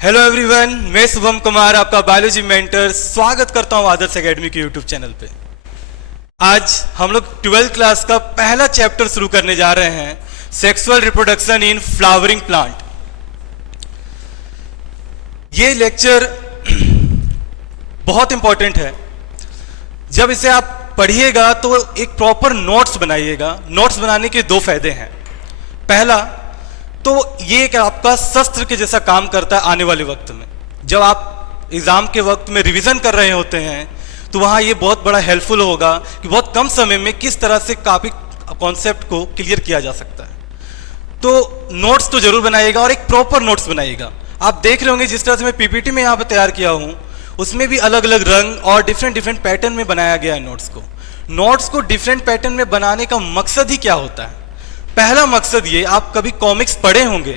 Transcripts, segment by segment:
Hello everyone, मैं शुभम कुमार आपका biology mentor स्वागत करता हूं आदर्श एकेडमी के यूट्यूब चैनल पे। आज हम लोग 12th क्लास का पहला चैप्टर शुरू करने जा रहे हैं, sexual reproduction in flowering plant. ये लेक्चर बहुत इंपॉर्टेंट है। जब इसे आप पढ़िएगा तो एक प्रॉपर नोट्स बनाइएगा। नोट्स बनाने के दो फायदे हैं। पहला तो ये कि आपका शस्त्र के जैसा काम करता है। आने वाले वक्त में जब आप एग्जाम के वक्त में रिवीजन कर रहे होते हैं तो वहाँ ये बहुत बड़ा हेल्पफुल होगा कि बहुत कम समय में किस तरह से काफी कॉन्सेप्ट को क्लियर किया जा सकता है। तो नोट्स तो जरूर बनाइएगा और एक प्रॉपर नोट्स बनाइएगा। आप देख रहे होंगे जिस तरह से मैं पीपीटी में यहाँ पर तैयार किया हूँ, उसमें भी अलग अलग रंग और डिफरेंट पैटर्न में बनाया गया है नोट्स को डिफरेंट पैटर्न में बनाने का मकसद ही क्या होता है? पहला मकसद ये, आप कभी कॉमिक्स पढ़े होंगे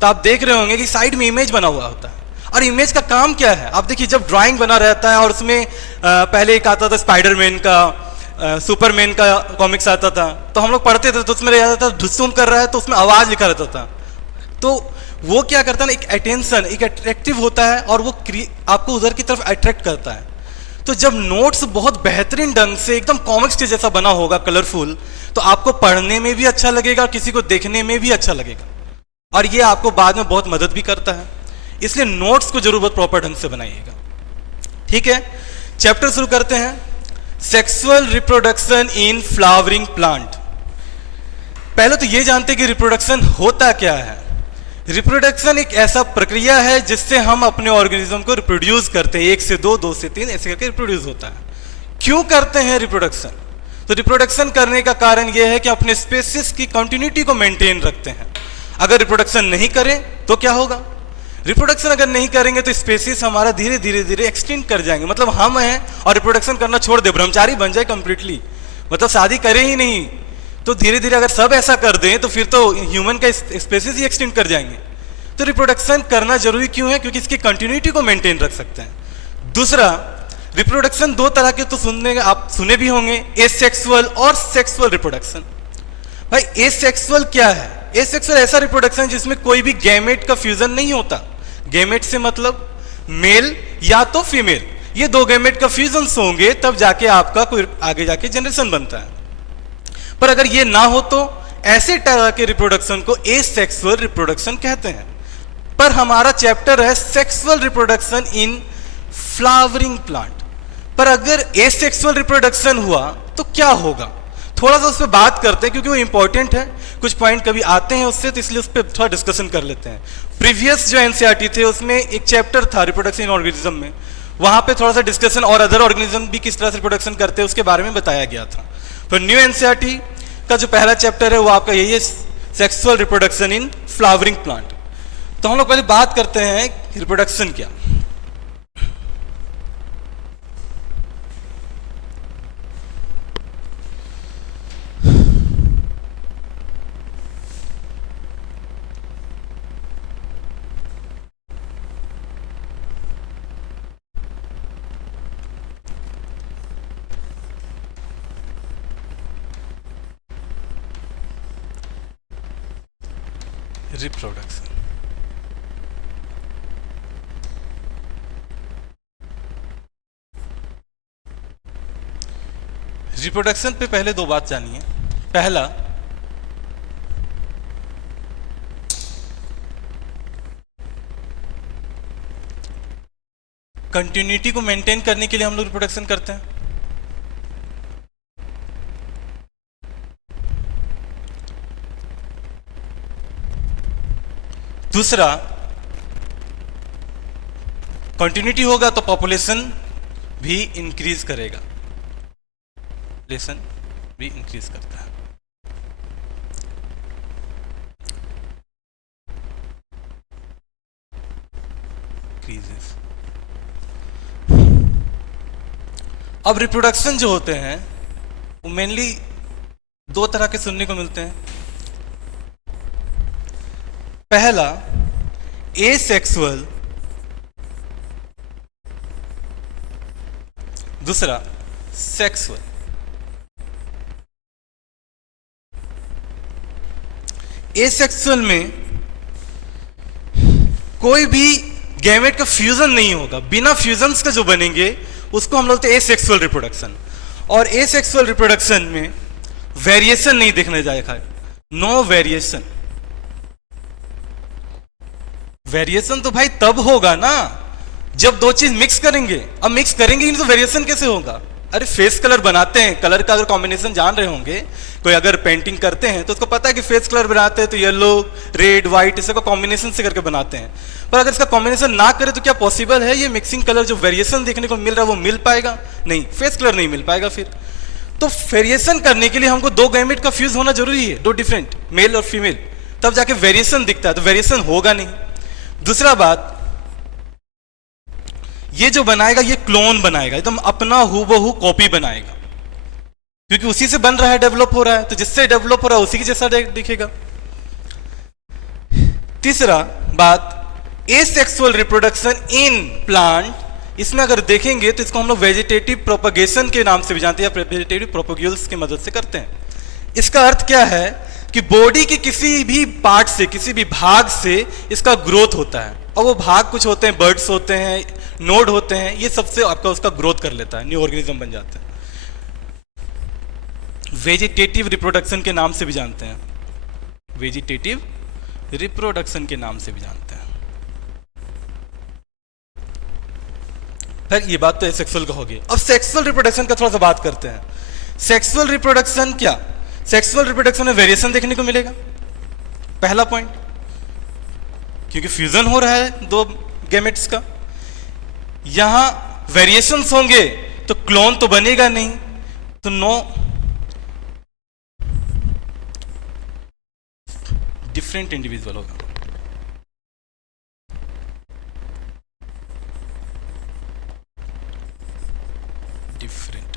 तो आप देख रहे होंगे कि साइड में इमेज बना हुआ होता है। और इमेज का काम क्या है? आप देखिए, जब ड्राइंग बना रहता है और उसमें पहले एक आता था स्पाइडरमैन का, सुपरमैन का कॉमिक्स आता था, तो हम लोग पढ़ते थे तो उसमें रहता था धुस्सुम कर रहा है तो उसमें आवाज लिखा रहता था। तो वो क्या करता है ना, एक अटेंशन, एक अट्रैक्टिव होता है और वो आपको उधर की तरफ अट्रैक्ट करता है। तो जब नोट्स बहुत बेहतरीन ढंग से एकदम कॉमिक्स के जैसा बना होगा, कलरफुल, तो आपको पढ़ने में भी अच्छा लगेगा, किसी को देखने में भी अच्छा लगेगा और ये आपको बाद में बहुत मदद भी करता है। इसलिए नोट्स को जरूर बहुत प्रॉपर ढंग से बनाइएगा। ठीक है, चैप्टर शुरू करते हैं। Sexual reproduction in flowering plant. पहले तो ये जानते हैं कि रिप्रोडक्शन होता क्या है। रिप्रोडक्शन एक ऐसा प्रक्रिया है जिससे हम अपने ऑर्गेनिज्म को रिप्रोड्यूस करते हैं। 1 से 2, 2 से 3 ऐसे करके रिप्रोड्यूस होता है। क्यों करते हैं रिप्रोडक्शन? तो रिप्रोडक्शन करने का कारण यह है कि अपने स्पेसीज की कंटिन्यूटी को मेंटेन रखते हैं। अगर रिप्रोडक्शन नहीं करें तो क्या होगा? रिप्रोडक्शन अगर नहीं करेंगे तो स्पेसीज हमारा धीरे धीरे एक्सटेंड कर जाएंगे। मतलब हम हैं और रिप्रोडक्शन करना छोड़ दे, ब्रह्मचारी बन जाए कंप्लीटली, मतलब शादी करें ही नहीं, तो धीरे धीरे अगर सब ऐसा कर दें तो फिर तो ह्यूमन का स्पेसीज ही एक्सटेंड कर जाएंगे। तो रिप्रोडक्शन करना जरूरी क्यों है? क्योंकि इसकी कंटिन्यूटी को मेंटेन रख सकते हैं। दूसरा, रिप्रोडक्शन दो तरह के तो आप सुने भी होंगे, एसेक्सुअल और सेक्सुअल रिप्रोडक्शन। भाई एसेक्सुअल क्या है? एसेक्सुअल ऐसा रिप्रोडक्शन जिसमें कोई भी गैमेट का फ्यूजन नहीं होता। गैमेट से मतलब मेल या तो फीमेल, ये दो गैमेट का फ्यूजन होंगे तब जाके आपका कोई आगे जाके जनरेशन बनता है। पर अगर ये ना हो तो ऐसे तरह के रिप्रोडक्शन को एसेक्सुअल रिप्रोडक्शन कहते हैं। पर हमारा चैप्टर है sexual reproduction in flowering plant. पर अगर एसेक्सुअल रिप्रोडक्शन हुआ तो क्या होगा, थोड़ा सा उस पर बात करते हैं क्योंकि वो इंपॉर्टेंट है। कुछ पॉइंट कभी आते हैं उससे, तो इसलिए उस पर थोड़ा डिस्कशन कर लेते हैं। प्रीवियस जो एनसीईआरटी थे उसमें एक चैप्टर था रिप्रोडक्शन इन ऑर्गेनिज्म में, वहां पे थोड़ा सा डिस्कशन और अदर ऑर्गेनिज्म भी किस तरह से रिप्रोडक्शन करते हैं उसके बारे में बताया गया था। पर न्यू एनसीईआरटी का जो पहला चैप्टर है वो आपका यही है, sexual reproduction in flowering plant. तो हम लोग पहले बात करते हैं रिप्रोडक्शन क्या। रिप्रोडक्शन, रिप्रोडक्शन पे पहले दो बात जानिए। पहला, कंटिन्यूटी को मेंटेन करने के लिए हम लोग रिप्रोडक्शन करते हैं। दूसरा, कंटिन्यूटी होगा तो पॉपुलेशन भी इंक्रीज करेगा, पॉपुलेशन भी इंक्रीज करता है। अब रिप्रोडक्शन जो होते हैं वो मेनली दो तरह के सुनने को मिलते हैं। पहला एसेक्सुअल, दूसरा सेक्सुअल। एसेक्सुअल में कोई भी गैमेट का फ्यूजन नहीं होगा, बिना फ्यूजन्स का जो बनेंगे उसको हम बोलते हैं एसेक्सुअल रिप्रोडक्शन। और एसेक्सुअल रिप्रोडक्शन में वेरिएशन नहीं देखने जाएगा, नो वेरिएशन। वेरिएशन तो भाई तब होगा ना जब दो चीज मिक्स करेंगे। अब मिक्स करेंगे ही नहीं तो वेरिएशन कैसे होगा? अरे फेस कलर बनाते हैं, कलर का अगर कॉम्बिनेशन जान रहे होंगे, कोई अगर पेंटिंग करते हैं तो उसको पता है कि फेस कलर बनाते हैं तो येलो, रेड, व्हाइट इसका कॉम्बिनेशन से करके बनाते हैं। पर अगर इसका कॉम्बिनेशन ना करे तो क्या पॉसिबल है ये मिक्सिंग कलर जो वेरिएशन देखने को मिल रहा है वो मिल पाएगा? नहीं, फेस कलर नहीं मिल पाएगा फिर। तो वेरिएशन करने के लिए हमको दो गैमेट का फ्यूज होना जरूरी है, दो डिफरेंट मेल और फीमेल, तब जाके वेरिएशन दिखता है, तो वेरिएशन होगा नहीं। दूसरा बात, ये जो बनाएगा ये क्लोन बनाएगा, एकदम अपना हूबहू कॉपी बनाएगा, क्योंकि उसी से बन रहा है, डेवलप हो रहा है, तो जिससे डेवलप हो रहा है उसी के जैसा दिखेगा। तीसरा बात, एसेक्सुअल रिप्रोडक्शन इन प्लांट, इसमें अगर देखेंगे तो इसको हम लोग वेजिटेटिव प्रोपगेशन के नाम से भी जानते हैं, या वेजिटेटिव प्रोपग्यूल्स की मदद से करते हैं। इसका अर्थ क्या है कि बॉडी के किसी भी पार्ट से, किसी भी भाग से इसका ग्रोथ होता है, और वो भाग कुछ होते हैं, बर्ड्स होते हैं, नोड होते हैं, ये सबसे आपका उसका ग्रोथ कर लेता है, न्यू ऑर्गेनिज्म बन जाता है। वेजिटेटिव रिप्रोडक्शन के नाम से भी जानते हैं, वेजिटेटिव रिप्रोडक्शन के नाम से भी जानते हैं। फिर ये बात तो एसेक्सुअल का हो गई। अब सेक्सुअल रिप्रोडक्शन का थोड़ा सा बात करते हैं। सेक्सुअल रिप्रोडक्शन क्या? सेक्सुअल रिप्रोडक्शन में वेरिएशन देखने को मिलेगा, पहला पॉइंट, क्योंकि फ्यूजन हो रहा है दो गैमेट्स का। यहां वेरिएशंस होंगे तो क्लोन तो बनेगा नहीं, तो नो डिफरेंट इंडिविजुअल होगा। डिफरेंट,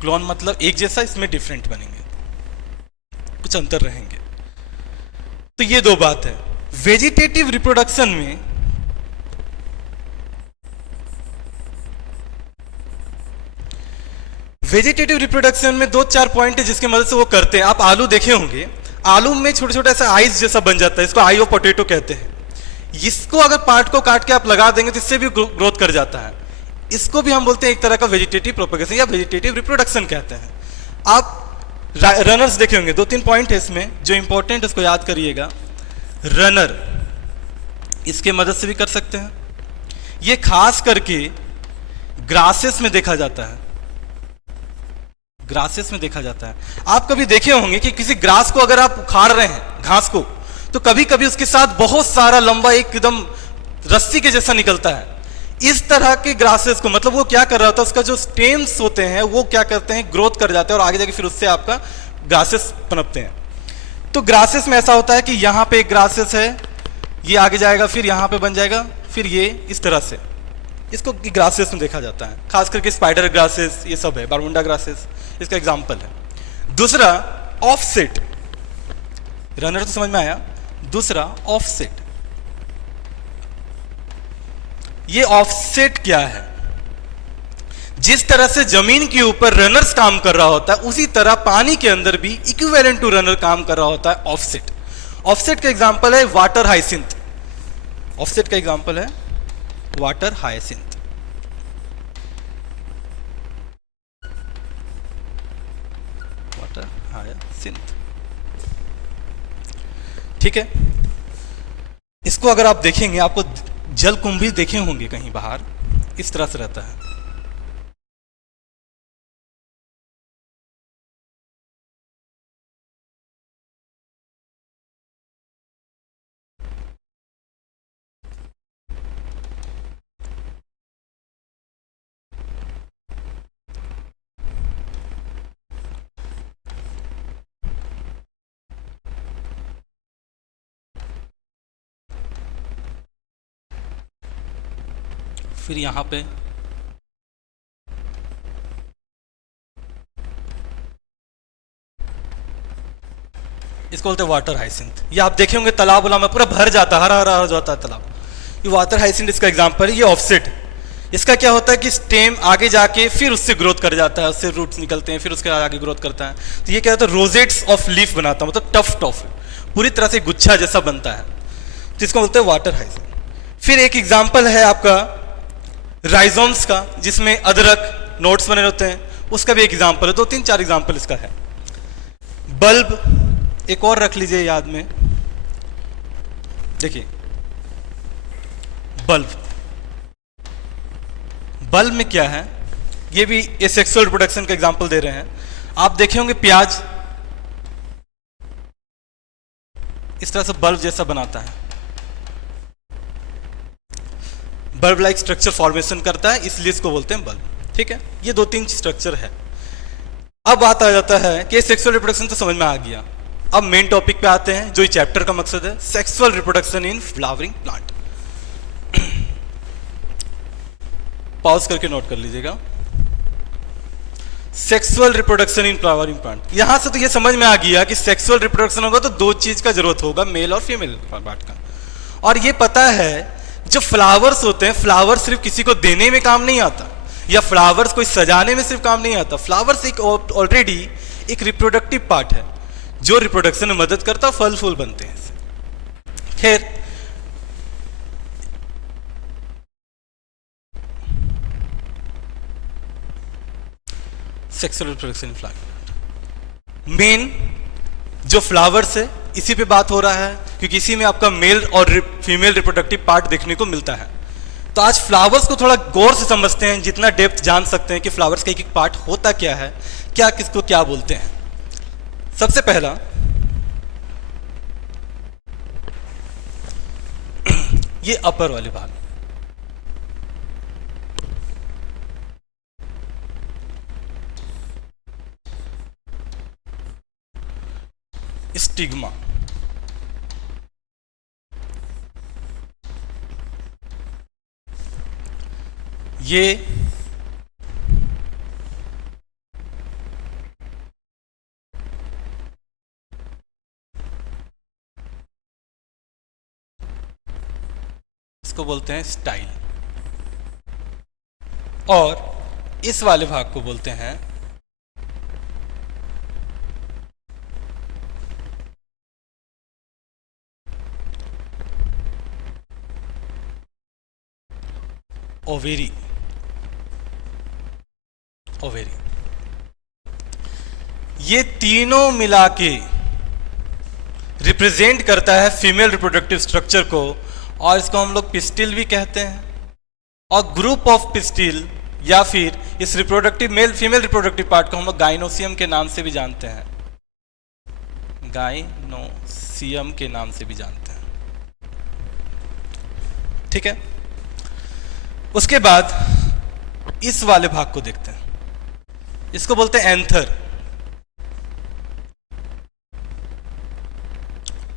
क्लोन मतलब एक जैसा, इसमें डिफरेंट बनेंगे, कुछ अंतर रहेंगे। तो ये दो बात है। वेजिटेटिव रिप्रोडक्शन में दो चार पॉइंट है जिसकी मदद से वो करते हैं। आप आलू देखे होंगे, आलू में छोटे छोटे ऐसा आइस जैसा बन जाता है, इसको आई ऑफ पोटैटो कहते हैं। इसको अगर पार्ट को काट के आप लगा देंगे तो इससे भी ग्रोथ कर जाता है। इसको भी हम बोलते हैं एक तरह का वेजिटेटिव प्रोपगेशन या वेजिटेटिव रिप्रोडक्शन कहते हैं। आप रनर्स देखे होंगे, दो तीन पॉइंट है इसमें जो इंपॉर्टेंट, उसको याद करिएगा। रनर इसके मदद से भी कर सकते हैं, ये खास करके ग्रासेस में देखा जाता है, ग्रासेस में देखा जाता है। आप कभी देखे होंगे कि किसी ग्रास को अगर आप उखाड़ रहे हैं, घास को, तो कभी कभी उसके साथ बहुत सारा लंबा एकदम रस्सी के जैसा निकलता है। इस तरह के ग्रासेस को, मतलब वो क्या कर रहा होता है, उसका जो स्टेम्स होते हैं वो क्या करते हैं, ग्रोथ कर जाते हैं और आगे जाके फिर उससे आपका ग्रासेस पनपते हैं। तो ग्रासेस में ऐसा होता है कि यहाँ पे एक ग्रासेस है, ये आगे जाएगा, फिर यहाँ पे बन जाएगा, फिर ये इस तरह से, इसको ग्रासेस में देखा जाता है। खास करके स्पाइडर ग्रासेस ये सब है, बारमुंडा ग्रासेस इसका एग्जाम्पल है। दूसरा ऑफसेट, रनर तो समझ में आया। दूसरा ऑफसेट, ये ऑफसेट क्या है? जिस तरह से जमीन के ऊपर रनर्स काम कर रहा होता है, उसी तरह पानी के अंदर भी इक्विवेलेंट टू रनर काम कर रहा होता है ऑफसेट। ऑफसेट का एग्जांपल है वाटर हाइसिंथ। ऑफसेट का एग्जांपल है वाटर हाइसिंथ। वाटर हाइसिंथ, ठीक है। इसको अगर आप देखेंगे, आपको जल कुंभी देखे होंगे कहीं बाहर, इस तरह से रहता है। फिर यहां पे इसको बोलते हैं वाटर हाइसिंथ। ये आप देखे होंगे तालाब में पूरा भर जाता है, हरा हरा हो जाता है तालाब। ये वाटर हाइसिंथ इसका एग्जांपल है। ये ऑफसेट, इसका क्या होता है कि स्टेम आगे जाके फिर उससे ग्रोथ कर जाता है, उससे रूट्स निकलते हैं, फिर उसके आगे ग्रोथ करता है। तो ये क्या होता है, रोजेट्स ऑफ लीफ बनाता है, मतलब टफ्ट ऑफ, पूरी तरह से गुच्छा जैसा बनता है, तो इसको बोलते हैं वाटर हाइसिंथ। फिर एक एग्जाम्पल है आपका राइजोम्स का, जिसमें अदरक नोट्स बने होते हैं, उसका भी एक एग्जाम्पल है। 2-3-4 एग्जाम्पल इसका है। बल्ब एक और रख लीजिए याद में। देखिए बल्ब में क्या है, ये भी ये सेक्सुअल रिप्रोडक्शन का एग्जाम्पल दे रहे हैं। आप देखे होंगे प्याज इस तरह से बल्ब जैसा बनाता है, बल्ब लाइक स्ट्रक्चर फॉर्मेशन करता है, इसलिए इसको बोलते हैं बल्ब। ठीक है, ये 2-3 स्ट्रक्चर है। अब बात आ जाता है कि सेक्सुअल रिप्रोडक्शन तो समझ में आ गया। अब मेन टॉपिक पे आते हैं, जो इस चैप्टर का मकसद है, sexual reproduction in flowering plant. Pause करके नोट कर लीजिएगा। Sexual reproduction in flowering plant, यहां से तो ये समझ में आ गया कि सेक्सुअल रिप्रोडक्शन होगा तो 2 चीज का जरूरत होगा, मेल और फीमेल पार्ट का। और ये पता है जो फ्लावर्स होते हैं, फ्लावर सिर्फ किसी को देने में काम नहीं आता, या फ्लावर्स कोई सजाने में सिर्फ काम नहीं आता। फ्लावर्स एक ऑलरेडी एक रिप्रोडक्टिव पार्ट है जो रिप्रोडक्शन में मदद करता, फल फूल बनते हैं इससे। खैर, sexual reproduction in flower, main जो फ्लावर्स है इसी पे बात हो रहा है, क्योंकि इसी में आपका मेल और फीमेल रिप्रोडक्टिव पार्ट देखने को मिलता है। तो आज फ्लावर्स को थोड़ा गौर से समझते हैं, जितना डेप्थ जान सकते हैं कि फ्लावर्स का एक एक पार्ट होता क्या है, क्या किसको क्या बोलते हैं। सबसे पहला ये अपर वाले भाग, स्टिग्मा। ये इसको बोलते हैं स्टाइल, और इस वाले भाग को बोलते हैं ओवेरी। ये तीनों मिला के रिप्रेजेंट करता है फीमेल रिप्रोडक्टिव स्ट्रक्चर को, और इसको हम लोग पिस्टिल भी कहते हैं। और ग्रुप ऑफ पिस्टिल या फिर इस reproductive male female reproductive part को हम लोग गाइनोसियम के नाम से भी जानते हैं, गाइनोसियम के नाम से भी जानते हैं। ठीक है, उसके बाद इस वाले भाग को देखते हैं, इसको बोलते हैं एंथर।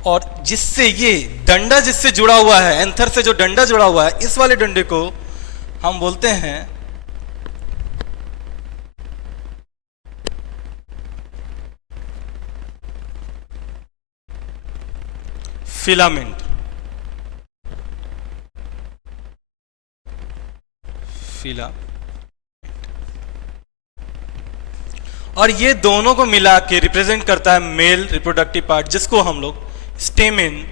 और जिससे ये डंडा जिससे जुड़ा हुआ है, एंथर से जो डंडा जुड़ा हुआ है, इस वाले डंडे को हम बोलते हैं फिलामेंट। और ये दोनों को मिला के रिप्रेजेंट करता है मेल रिप्रोडक्टिव पार्ट, जिसको हम लोग स्टेमेन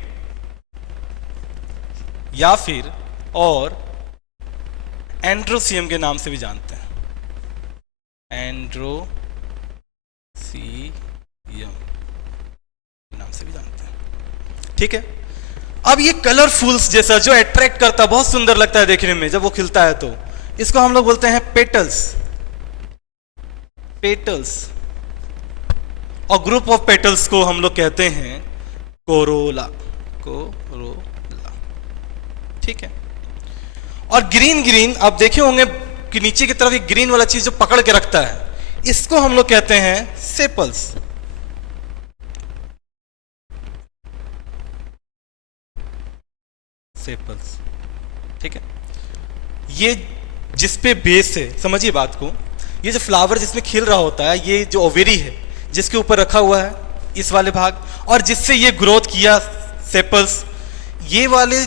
या फिर और एंड्रोसियम के नाम से भी जानते हैं, एंड्रोसियम नाम से भी जानते हैं। ठीक है, अब ये कलरफुल्स जैसा जो अट्रैक्ट करता, बहुत सुंदर लगता है देखने में जब वो खिलता है, तो इसको हम लोग बोलते हैं पेटल्स। और ग्रुप ऑफ पेटल्स को हम लोग कहते हैं कोरोला। ठीक है, और ग्रीन आप देखे होंगे कि नीचे की तरफ एक ग्रीन वाला चीज जो पकड़ के रखता है, इसको हम लोग कहते हैं सेपल्स। ठीक है, ये जिस पे बेस है, समझिए बात को, ये जो फ्लावर जिसमें खिल रहा होता है, ये जो ओवेरी है जिसके ऊपर रखा हुआ है इस वाले भाग, और जिससे ये ग्रोथ किया सेपल्स, ये वाले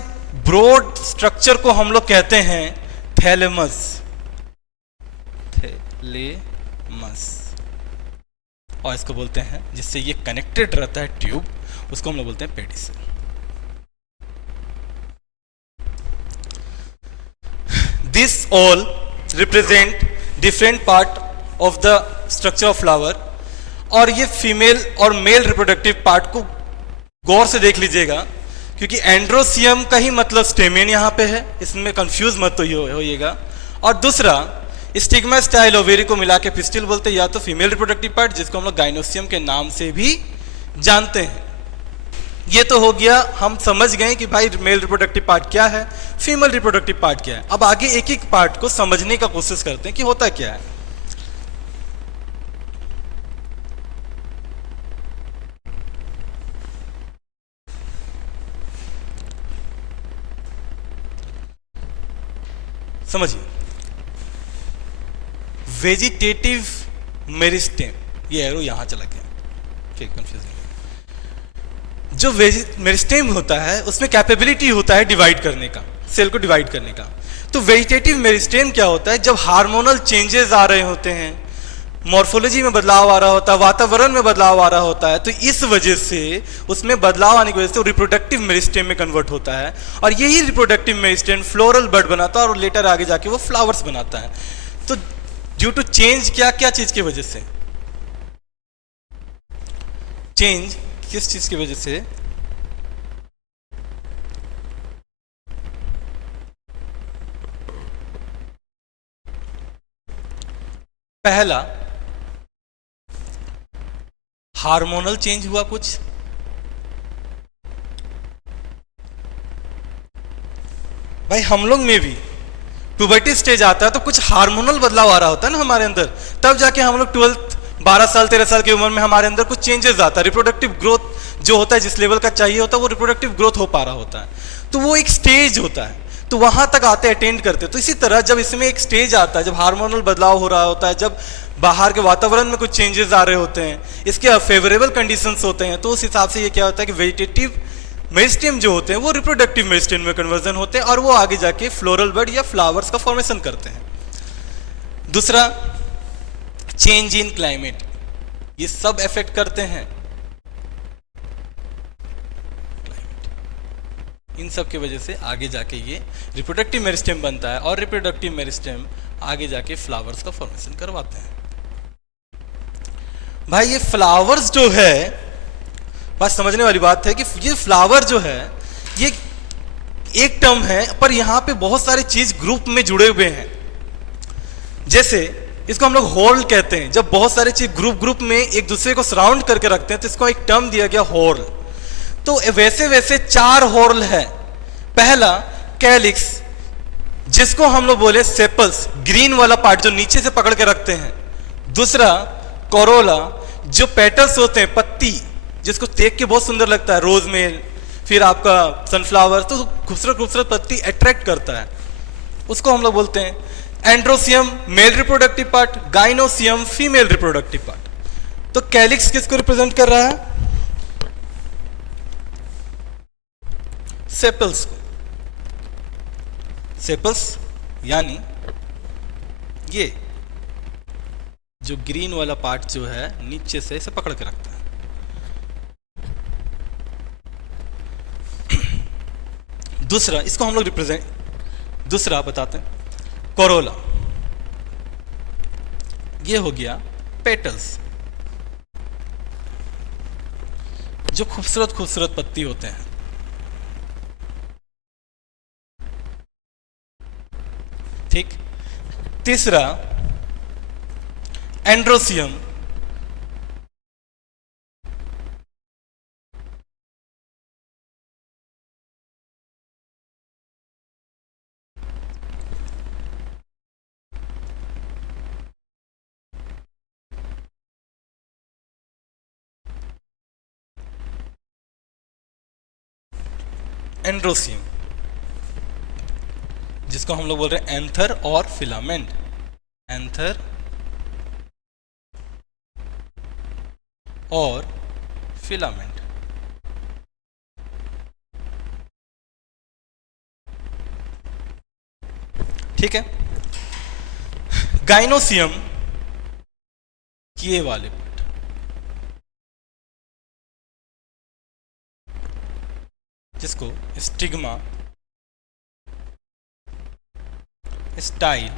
ब्रॉड स्ट्रक्चर को हम लोग कहते हैं थैलेमस। और इसको बोलते हैं, जिससे ये कनेक्टेड रहता है ट्यूब, उसको हम लोग बोलते हैं pedicel. This all represent different part of the structure of flower. और ये फीमेल और मेल रिप्रोडक्टिव पार्ट को गौर से देख लीजिएगा, क्योंकि एंड्रोसियम का ही मतलब स्टेमेन यहाँ पे है, इसमें कंफ्यूज मत होइएगा। और दूसरा, स्टिग्मा स्टाइल ओवेरी को मिला के पिस्टिल बोलते हैं, या तो फीमेल रिप्रोडक्टिव पार्ट जिसको हम लोग गाइनोसियम के नाम से भी जानते हैं। ये तो हो गया, हम समझ गए कि भाई मेल रिप्रोडक्टिव पार्ट क्या है, फीमेल रिप्रोडक्टिव पार्ट क्या है। अब आगे एक एक पार्ट को समझने का कोशिश करते हैं कि होता क्या है। समझिए, वेजिटेटिव मेरिस्टेम, ये एरो यहां चला गया, ठीक, कंफ्यूजन। जो मेरिस्टेम होता है उसमें कैपेबिलिटी होता है डिवाइड करने का, सेल को डिवाइड करने का। तो वेजिटेटिव मेरिस्टेम क्या होता है, जब हार्मोनल चेंजेस आ रहे होते हैं, मॉर्फोलॉजी में बदलाव आ रहा होता है, वातावरण में बदलाव आ रहा होता है, तो इस वजह से उसमें बदलाव आने की वजह से वो रिप्रोडक्टिव मेरिस्टेम में कन्वर्ट होता है। और यही रिप्रोडक्टिव मेरिस्टेम फ्लोरल बड बनाता है और लेटर आगे जाके वो फ्लावर्स बनाता है। तो ड्यू टू चेंज, क्या क्या चीज की वजह से चेंज, किस चीज की वजह से? पहला, हार्मोनल चेंज हुआ कुछ, भाई हम लोग में भी प्यूबर्टी स्टेज आता है तो कुछ हार्मोनल बदलाव आ रहा होता है ना हमारे अंदर, तब जाके हम लोग 12 साल 13 साल की उम्र में हमारे अंदर कुछ चेंजेस आता है, रिप्रोडक्टिव ग्रोथ जो होता है जिस लेवल का चाहिए होता है वो रिप्रोडक्टिव ग्रोथ हो पा रहा होता है। तो वो एक स्टेज होता है, तो वहां तक आते अटेंड करते। तो इसी तरह जब इसमें एक स्टेज आता है, जब हार्मोनल बदलाव हो रहा होता है, जब बाहर के वातावरण में कुछ चेंजेस आ रहे होते हैं, इसके फेवरेबल कंडीशंस होते हैं, तो उस हिसाब से ये क्या होता है कि वेजिटेटिव मेरिस्टेम जो होते हैं वो रिप्रोडक्टिव मेरिस्टेम में कन्वर्जन होते हैं और वो आगे जाके फ्लोरल बड या फ्लावर्स का फॉर्मेशन करते हैं। दूसरा, चेंज इन क्लाइमेट, ये सब इफेक्ट करते हैं। इन सब की वजह से आगे जाके ये रिप्रोडक्टिव मेरिस्टेम बनता है और रिप्रोडक्टिव मेरिस्टेम आगे जाके फ्लावर्स का फॉर्मेशन करवाते हैं। भाई ये फ्लावर्स जो है, बात समझने वाली बात है कि ये फ्लावर जो है ये एक टर्म है, पर यहां पे बहुत सारे चीज ग्रुप में जुड़े हुए हैं। जैसे इसको हम लोग होल कहते हैं, जब बहुत सारे चीज ग्रुप में एक दूसरे को सराउंड करके रखते हैं तो इसको एक टर्म दिया गया होल। तो वैसे वैसे 4 हॉर्ल है। पहला कैलिक्स, जिसको हम लोग बोले सेपल्स, ग्रीन वाला पार्ट जो नीचे से पकड़ के रखते हैं। दूसरा कोरोला, जो पेटल्स होते हैं, पत्ती, जिसको देख के बहुत सुंदर लगता है, रोज में, फिर आपका सनफ्लावर, तो खूबसूरत खूबसूरत पत्ती अट्रैक्ट करता है, उसको हम लोग बोलते हैं। Androecium male reproductive part, gynoecium female reproductive part. तो कैलिक्स किसको रिप्रेजेंट कर रहा है? सेपल्स को। सेपल्स यानी ये जो ग्रीन वाला पार्ट जो है नीचे से इसे पकड़ के रखता है। दूसरा, इसको हम लोग दूसरा बताते हैं, कोरोला। ये हो गया पेटल्स, जो खूबसूरत खूबसूरत पत्ती होते हैं। ठीक। तीसरा एंड्रोसियम, एंड्रोसियम जिसको हम लोग बोल रहे हैं एंथर और फिलामेंट। एंथर और फिलामेंट। ठीक है। गाइनोसियम ये वाले पार्ट, जिसको स्टिग्मा स्टाइल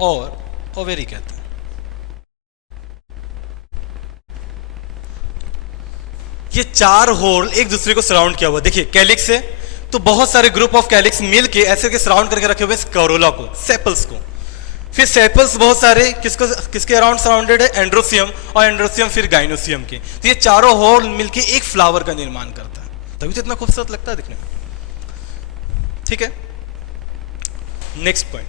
और ओवेरी कहते हैं। ये चार होल एक दूसरे को सराउंड किया हुआ, देखिए कैलिक्स है तो बहुत सारे ग्रुप ऑफ कैलिक्स मिल के ऐसे के सराउंड करके रखे हुए करोला को, सेपल्स को। फिर सेपल्स बहुत सारे किसके अराउंड सराउंडेड है, एंड्रोसियम, और एंड्रोसियम फिर गाइनोसियम के। तो ये चारों होल मिलके एक फ्लावर का निर्माण करता है, तभी तो इतना खूबसूरत लगता है दिखने में। ठीक है, नेक्स्ट पॉइंट,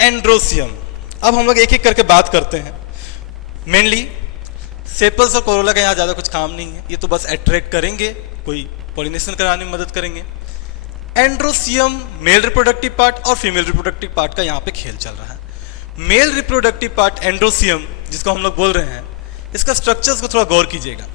एंड्रोसियम। अब हम लोग एक एक करके बात करते हैं। मेनली सेपल्स और कोरोला का यहाँ ज़्यादा कुछ काम नहीं है, ये तो बस अट्रैक्ट करेंगे, कोई पॉलिनेशन कराने में मदद करेंगे। एंड्रोसियम मेल रिप्रोडक्टिव पार्ट और फीमेल रिप्रोडक्टिव पार्ट का यहाँ पे खेल चल रहा है। मेल रिप्रोडक्टिव पार्ट एंड्रोसियम जिसको हम लोग बोल रहे हैं, इसका स्ट्रक्चर्स को थोड़ा गौर कीजिएगा।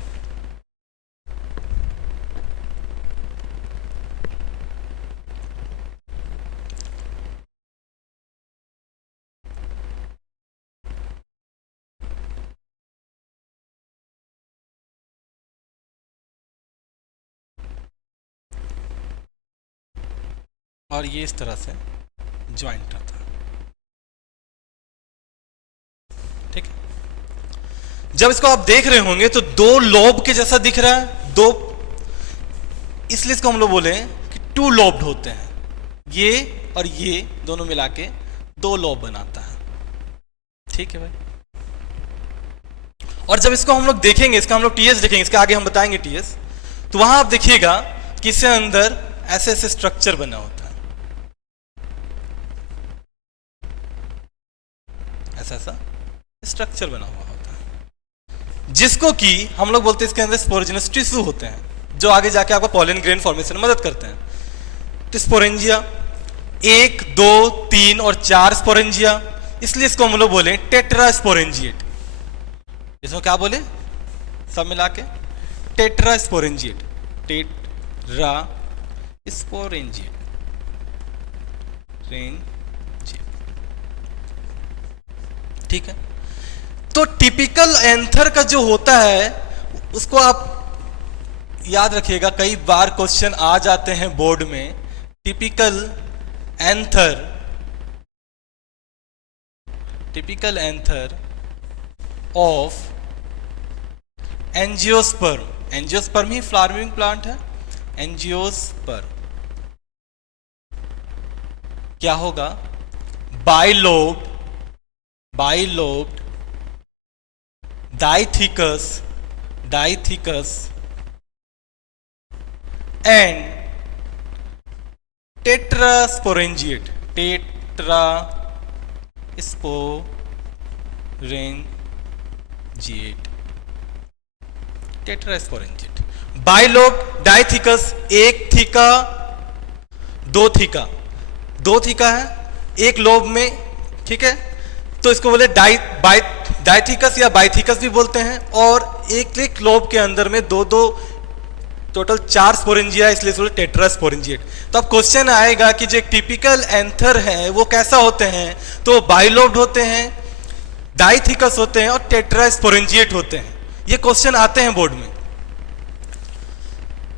और ये इस तरह से ज्वाइंट रहता है। ठीक है, जब इसको आप देख रहे होंगे तो दो लोब के जैसा दिख रहा है, दो, इसलिए इसको हम लोग बोले कि टू लोब्ड होते हैं। ये और ये दोनों मिला के दो लोब बनाता है। ठीक है भाई, और जब इसको हम लोग देखेंगे, इसका हम लोग टीएस देखेंगे, इसके आगे हम बताएंगे टीएस, तो वहां आप देखिएगा कि इसके अंदर ऐसे ऐसे स्ट्रक्चर बना होता है, ऐसा ऐसा स्ट्रक्चर बना हुआ होता है, जिसको कि हम लोग बोलते हैं इसके अंदर स्पोरोजिनस टिश्यू होते हैं, जो आगे जाके आपको पॉलन ग्रेन फॉर्मेशन में मदद करते हैं। तो स्पोरेंजिया 1, 2, 3 और 4 स्पोरेंजिया, इसलिए इसको हम लोग बोले टेट्रा स्पोरेंजिएट। इसको क्या बोले सब मिला के, टेट्रा स्पोरेंजिएट, टेट्रा स्पोरेंजिएट, ठीक है। तो टिपिकल एंथर का जो होता है उसको आप याद रखिएगा, कई बार क्वेश्चन आ जाते हैं बोर्ड में। Typical anther of angiosperm, angiosperm he flowering plant है, एंजियोस्पर्म क्या होगा, bilobed, डाइथिकस and tetrasporangiate, tetrasporangiate. Bilobe, डाइथिकस, एक थीका, दो थीका है एक लोब में। ठीक है, तो इसको बोले डाइथिकस या बाइथिकस भी बोलते हैं। और एक एक लोब के अंदर में दो टोटल 4 स्पोरेंजिया, इसलिए बोले टेट्रास्पोरेंजिएट। तो अब क्वेश्चन आएगा कि जो एक टिपिकल एंथर है वो कैसा होते हैं, तो बाइलोब्ड होते हैं, डाइथिकस होते हैं और टेट्रास्पोरेंजिएट होते हैं। ये क्वेश्चन आते हैं बोर्ड में।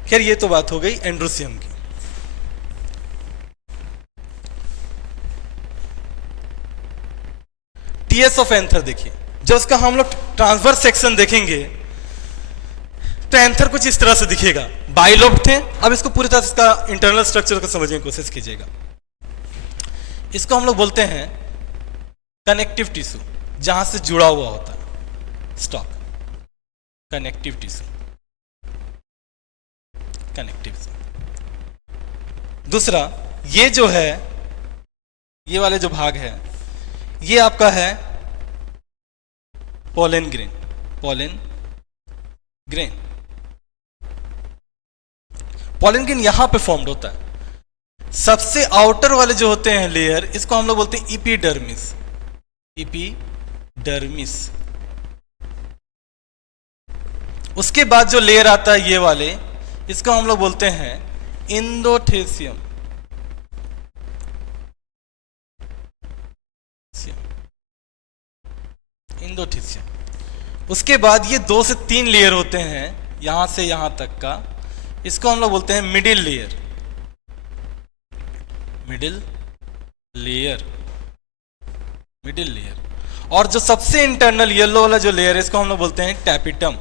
खैर ये तो बात हो गई एंड्रोसियम की। टीएस ऑफ एंथर देखिए, जब उसका हम लोग ट्रांसवर्स सेक्शन देखेंगे तो एंथर कुछ इस तरह से दिखेगा, बाइलोब्ड थे। अब इसको पूरी तरह से इसका इंटरनल स्ट्रक्चर को समझने की कोशिश कीजिएगा। इसको हम लोग बोलते हैं कनेक्टिव टिश्यू, जहां से जुड़ा हुआ होता है स्टॉक, कनेक्टिव टिश्यू। दूसरा ये जो है, ये वाले जो भाग है, ये आपका है पोलन ग्रेन, पोलन ग्रेन यहां पे फॉर्म्ड होता है। सबसे आउटर वाले जो होते हैं लेयर, इसको हम लोग बोलते हैं इपीडर्मिस। उसके बाद जो लेयर आता है ये वाले, इसको हम लोग बोलते हैं इंडोथेसियम। उसके बाद ये 2 से 3 लेयर होते हैं, यहां से यहां तक का, इसको हम लोग बोलते हैं middle layer. Middle layer, middle layer. और जो सबसे इंटरनल येलो वाला जो लेयर है, इसको हम लोग बोलते हैं टैपिटम।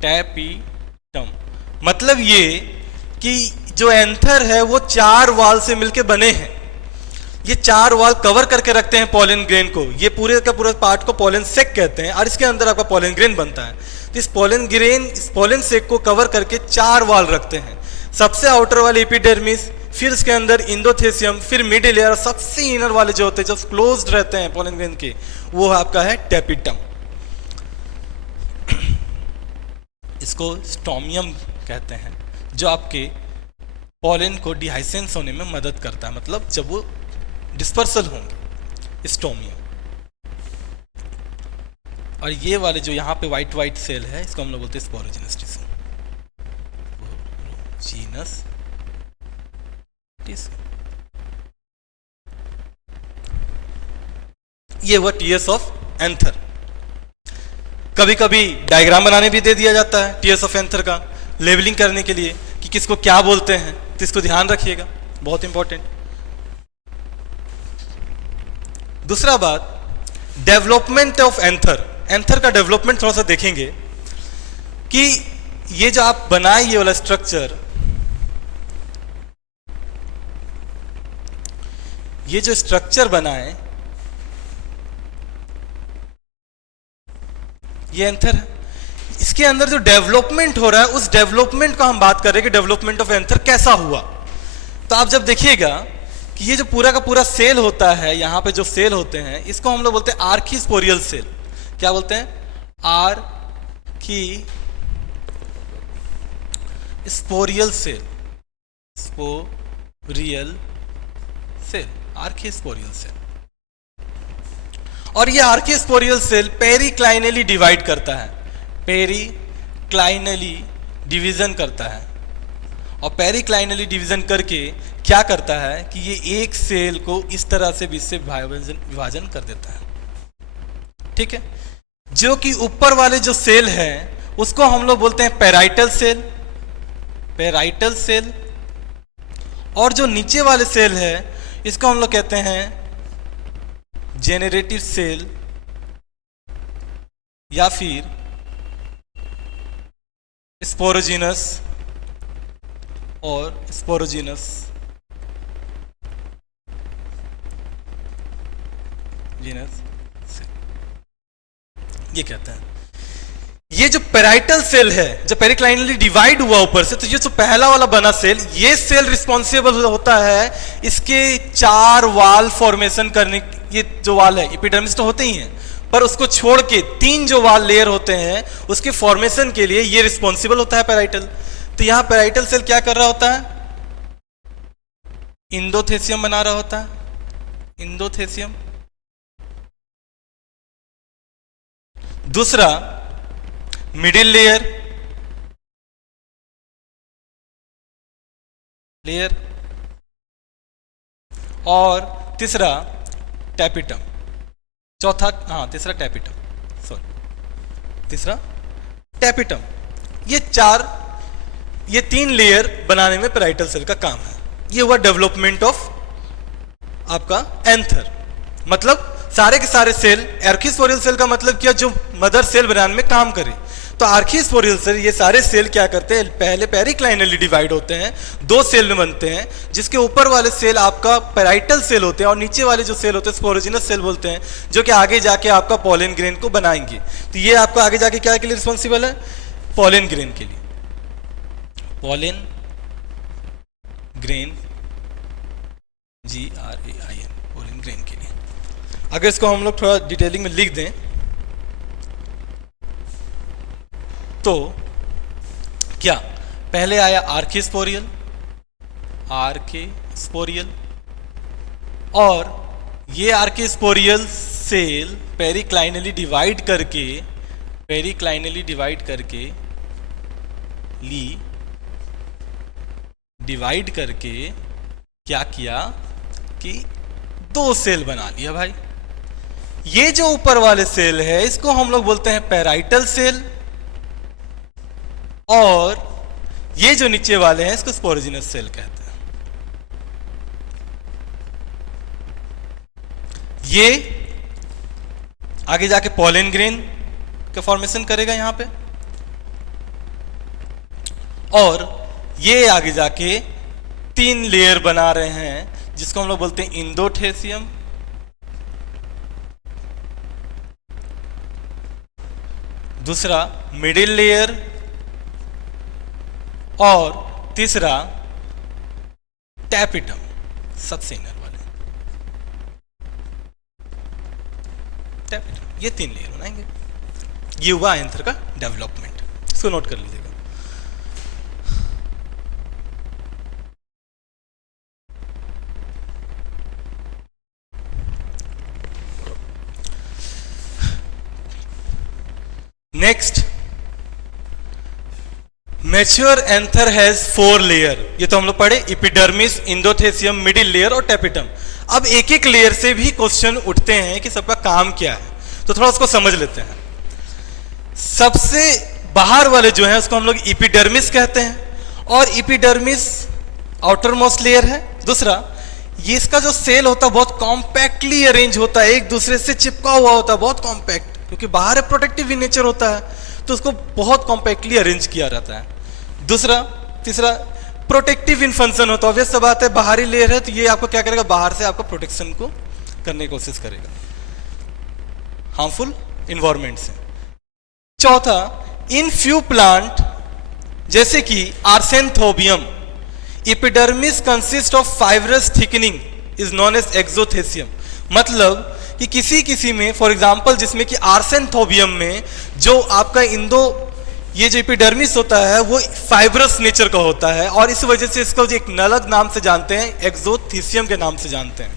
टैपिटम मतलब ये कि जो एंथर है वो 4 वाल से मिलके बने हैं। ये 4 वाल कवर करके रखते हैं पॉलन ग्रेन को। ये पूरे का पूरा पार्ट को पॉलन सेक कहते हैं, और इसके अंदर आपका पॉलन ग्रेन बनता है। तो इस पॉलन ग्रेन, इस पॉलन सेक को कवर करके 4 वाल रखते हैं। सबसे आउटर वाले एपिडर्मिस, फिर इसके अंदर इंडोथेसियम, फिर मिडिल लेयर, सबसे इनर वाले जो होते हैं, जो क्लोज्ड रहते हैं पॉलन ग्रेन के, वो आपका है टैपिटम। इसको स्टोमियम कहते हैं, जो आपके पॉलन को डिहाइसेंस होने में मदद करता है, मतलब जब वो डिस्पर्सल होंगे, स्टोमियम। और ये वाले जो यहाँ पे व्हाइट व्हाइट सेल है, इसको हम लोग बोलते हैं स्पोरोजिनस टिश्यू। Genus tissue. ये हुआ टीएस ऑफ एंथर। कभी कभी डायग्राम बनाने भी दे दिया जाता है टीएस ऑफ एंथर का, लेबलिंग करने के लिए कि किसको क्या बोलते हैं, तो इसको ध्यान रखिएगा, बहुत इंपॉर्टेंट। दूसरा बात, डेवलपमेंट ऑफ एंथर। एंथर का डेवलपमेंट थोड़ा सा देखेंगे कि ये जो आप बनाए ये वाला स्ट्रक्चर, ये जो स्ट्रक्चर बनाए, ये एंथर है। इसके अंदर जो डेवलपमेंट हो रहा है, उस डेवलपमेंट का हम बात कर रहे हैं कि डेवलपमेंट ऑफ एंथर कैसा हुआ। तो आप जब देखिएगा कि ये जो पूरा का पूरा सेल होता है, यहां पे जो सेल होते हैं, इसको हम लोग बोलते हैं आर्कीस्पोरियल सेल। क्या बोलते हैं? Archesporial cell. Sporial cell, archesporial cell. और ये आर्कीस्पोरियल सेल पेरिक्लाइनली डिवाइड करता है, पेरिक्लाइनली डिवीजन करता है। और पेरिक्लाइनली डिवीजन करके क्या करता है कि ये एक सेल को इस तरह से बीच से विभाजन कर देता है। ठीक है, जो कि ऊपर वाले जो सेल है उसको हम लोग बोलते हैं पेराइटल सेल, पेराइटल सेल। और जो नीचे वाले सेल है इसको हम लोग कहते हैं जेनरेटिव सेल या फिर स्पोरोजिनस और स्पोरोजिनस जीनस सेल, ये कहते हैं। ये जो पेराइटल सेल है, जो पेरिक्लाइनली डिवाइड हुआ ऊपर से, तो ये जो पहला वाला बना सेल, ये सेल रिस्पॉन्सिबल होता है इसके 4 वाल फॉर्मेशन करने। ये जो वाल है, एपिडर्मिस तो होते ही हैं, पर उसको छोड़ के 3 जो वाल लेयर होते हैं उसके फॉर्मेशन के लिए ये रिस्पॉन्सिबल होता है पेराइटल। तो यहां पेराइटल सेल क्या कर रहा होता है? इंडोथेसियम बना रहा होता है, इंडोथेसियम। दूसरा मिडिल लेयर, लेयर। और तीसरा टैपिटम। चौथा, हाँ तीसरा टैपिटम, सॉरी तीसरा टैपिटम। ये 3 लेयर बनाने में पेराइटल सेल का काम है। ये हुआ डेवलपमेंट ऑफ आपका एंथर। मतलब सारे के सारे सेल, आर्कीस्पोरियल सेल का मतलब क्या, जो मदर सेल बनाने में काम करे। तो आर्कीस्पोरियल सेल, ये सारे सेल क्या करते हैं, पहले पेरिक्लाइनली डिवाइड होते हैं, 2 सेल में बनते हैं, जिसके ऊपर वाले सेल आपका पेराइटल सेल होते हैं और नीचे वाले जो सेल होते हैं स्पोरोजिनस सेल बोलते हैं, जो कि आगे जाके आपका पॉलन ग्रेन को बनाएंगे। तो ये आपका आगे जाके क्या के लिए रिस्पॉन्सिबल है? पॉलन ग्रेन के लिए, pollen grain, GRAIN, pollen grain के लिए। अगर इसको हम लोग थोड़ा डिटेलिंग में लिख दें तो क्या पहले आया आर्कीस्पोरियल, आर्कीस्पोरियल। और ये आर्कीस्पोरियल सेल पेरिक्लाइनली डिवाइड करके, पेरिक्लाइनली डिवाइड करके, डिवाइड करके क्या किया कि 2 सेल बना लिया भाई। ये जो ऊपर वाले सेल है इसको हम लोग बोलते हैं पेराइटल सेल, और ये जो नीचे वाले हैं इसको स्पोरोजिनस सेल कहते हैं। ये आगे जाके पॉलन ग्रेन का फॉर्मेशन करेगा यहां पे, और ये आगे जाके 3 लेयर बना रहे हैं जिसको हम लोग बोलते हैं इंडोथेसियम, दूसरा मिडिल लेयर, और तीसरा टैपिटम, सबसे इनर वाले टैपिटम। ये 3 लेयर बनाएंगे। ये हुआ एंथर का डेवलपमेंट, इसको नोट कर लीजिएगा। Next, mature anther has 4 layer. ये तो हम लोग पढ़े, एपिडर्मिस, इंडोथेसियम, मिडिल लेयर और टैपिटम। अब एक एक लेयर से भी क्वेश्चन उठते हैं कि सबका काम क्या है, तो थोड़ा उसको समझ लेते हैं। सबसे बाहर वाले जो है उसको हम लोग एपिडर्मिस कहते हैं, और एपिडर्मिस आउटर मोस्ट लेयर है। दूसरा, ये इसका जो सेल होता है बहुत कॉम्पैक्टली अरेंज होता है, एक दूसरे से चिपका हुआ होता है, बहुत कॉम्पैक्ट, क्योंकि बाहर है प्रोटेक्टिव इन नेचर होता है, तो उसको बहुत कॉम्पैक्टली अरेंज किया रहता है। दूसरा, तीसरा, प्रोटेक्टिव इन फंक्शन होता है। ऑब्वियस सा बात है, बाहरी लेयर है तो ये आपको क्या करेगा, बाहर से आपको प्रोटेक्शन को करने की कोशिश करेगा हार्मफुल इन्वायरमेंट से। चौथा, इन फ्यू प्लांट जैसे कि आर्सेंथोबियम, epidermis consist of fibrous thickening is known as exothecium. मतलब कि किसी में, फॉर एग्जांपल जिसमें कि आर्सेंथोबियम में जो आपका ये जो एपिडर्मिस होता है वो फाइब्रस नेचर का होता है, और इस वजह से इसको एक अलग नाम से जानते हैं, एक्सोथेसियम के नाम से जानते हैं।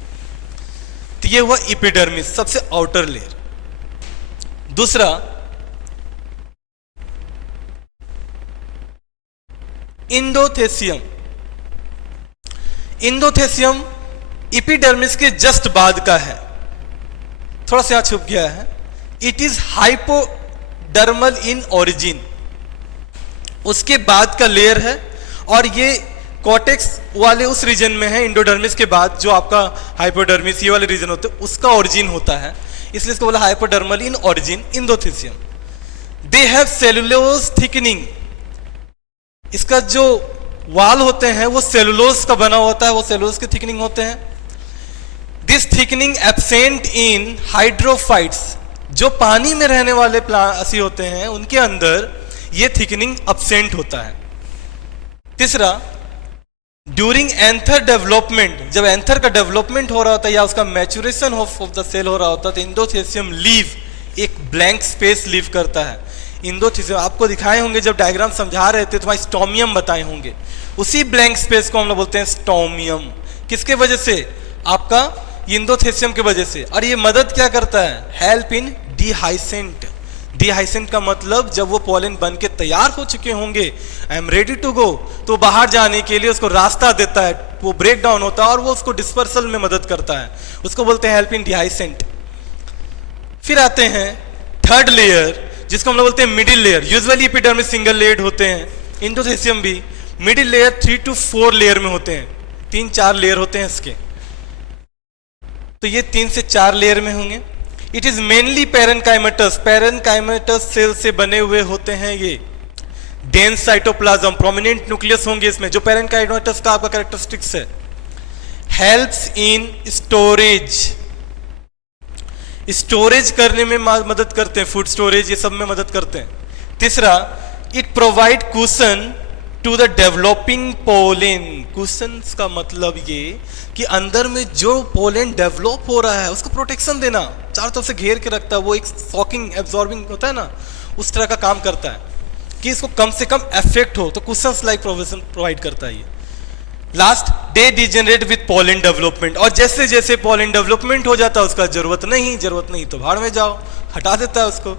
तो ये हुआ एपिडर्मिस, सबसे आउटर लेयर। दूसरा, इंडोथेसियम। इंडोथेसियम एपिडर्मिस के जस्ट बाद का है, थोड़ा सा यहां छुप गया है। It is hypodermal in origin, उसके बाद का लेयर है, और ये कॉर्टेक्स वाले उस रीजन में है इंडोडर्मिस के बाद, जो आपका हाइपोडर्मिस ये वाले रीजन होते हैं उसका ओरिजिन होता है, इसलिए इसको बोला hypodermal in origin endothecium. They have cellulose thickening, इसका जो वाल होते हैं वो सेलुलोज का बना होता है, वो सेलुलोज के थिकनिंग होते हैं। This thickening absent in hydrophytes, जो पानी में रहने वाले प्लांट होते हैं उनके अंदर ये थिकनिंग एब्सेंट होता है। तीसरा, ड्यूरिंग एंथर डेवलपमेंट, जब एंथर का डेवलपमेंट हो रहा होता है या उसका मैच्योरेशन ऑफ द सेल हो रहा होता है, तो इंडोथेसियम लीव एक ब्लैंक स्पेस लीव करता है। इंडोथेसियम आपको दिखाए होंगे जब डायग्राम समझा रहे थे तो वहां स्टोमियम बताए होंगे, उसी ब्लैंक स्पेस को हम लोग बोलते हैं स्टोमियम। किसके वजह से? आपका इंडोथेसियम की वजह से। और ये मदद क्या करता है? Help in डिहाइसेंट। डिहाइसेंट का मतलब जब वो पॉलन बन के तैयार हो चुके होंगे, I am ready to go, तो बाहर जाने के लिए उसको रास्ता देता है, वो ब्रेक डाउन होता है और वो उसको डिस्पर्सल में मदद करता है, उसको बोलते हैं हेल्प इन डिहाइसेंट। फिर आते हैं थर्ड लेयर जिसको हम लोग बोलते हैं middle layer. Usually epidermis single layered होते हैं, इंडोथेसियम भी। मिडिल लेयर 3 to 4 लेयर में होते हैं, 3-4 लेयर होते हैं इसके, तो ये 3 से 4 लेयर में होंगे। It is mainly parenchymatous, parenchymatous cell से बने हुए होते हैं ये। डेंस साइटोप्लाज्म, प्रोमिनेंट न्यूक्लियस होंगे इसमें, जो पैरेनकाइमेटस का आपका कैरेक्टरिस्टिक्स है। हेल्प्स इन स्टोरेज, स्टोरेज करने में मदद करते हैं, फूड स्टोरेज ये सब में मदद करते हैं। तीसरा, it provide cushion to the developing pollen. Cushion का मतलब ये कि अंदर में जो पोलन डेवलप हो रहा है उसको प्रोटेक्शन देना, चारों तरफ से घेर के रखता है, वो एक सॉकिंग एब्जॉर्बिंग होता है ना, उस तरह का काम करता है कि इसको कम से कम इफेक्ट हो, तो कुशंस लाइक प्रोवाइड करता है ये। Last, they degenerate with pollen development, और जैसे जैसे पोलन डेवलपमेंट हो जाता है उसका जरूरत नहीं तो भाड़ में जाओ, हटा देता है उसको